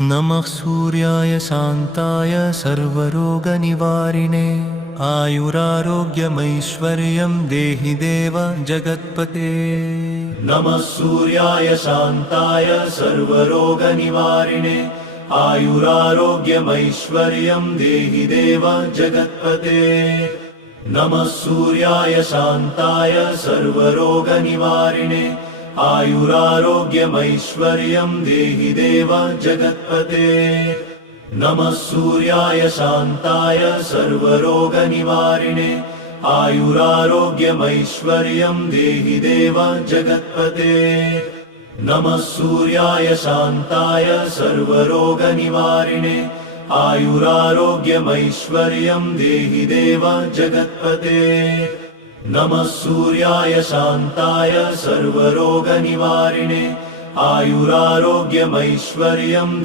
नमः सूर्याय शान्ताय सर्वरोगनिवारिणे आयुरारोग्यमैश्वर्यं देहि देव जगत्पते। नमः सूर्याय शान्ताय सर्वरोगनिवारिणे आयुरारोग्यमैश्वर्यं देहि देव जगत्पते। नमः सूर्याय शान्ताय सर्वरोगनिवारिणे आयुरारोग्यमैश्वर्यं देहि देव जगत्पते। नमः सूर्याय शान्ताय सर्वरोगनिवारिणे आयुरारोग्यमैश्वर्यं देहि देव जगत्पते। नमः सूर्याय शान्ताय सर्वरोगनिवारिणे आयुरारोग्यमैश्वर्यं देहि देव जगत्पते। नमः सूर्याय शान्ताय सर्वरोगनिवारिणे आयुरारोग्यमैश्वर्यं